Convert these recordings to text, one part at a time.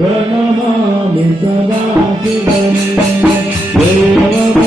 Ramana Misada Sivana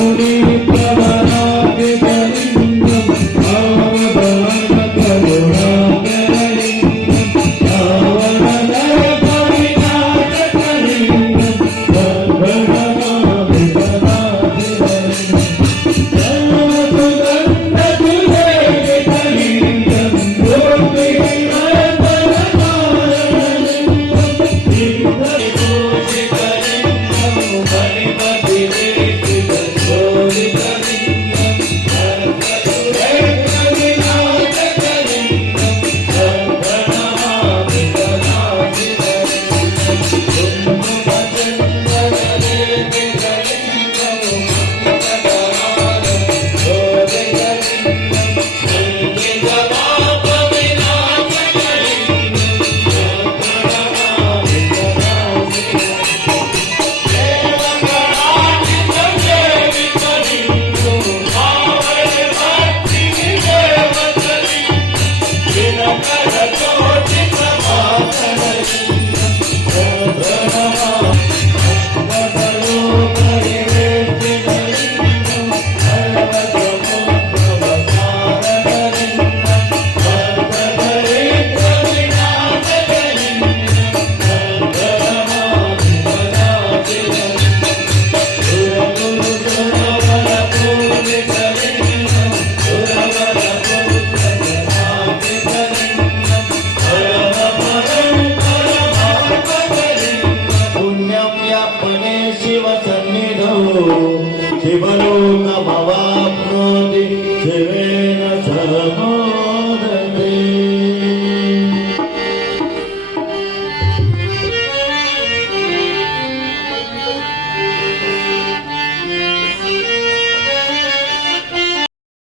se ven hasta amor.